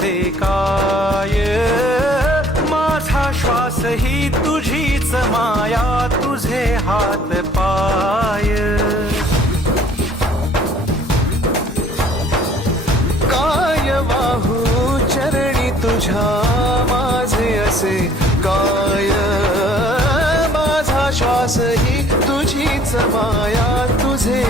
असे काय, माझा श्वास ही तुझीच माया, तुझे हात पाय. काय वाहू चरणी तुझ्या माझे असे काय, माझा श्वास ही तुझीच माया, तुझे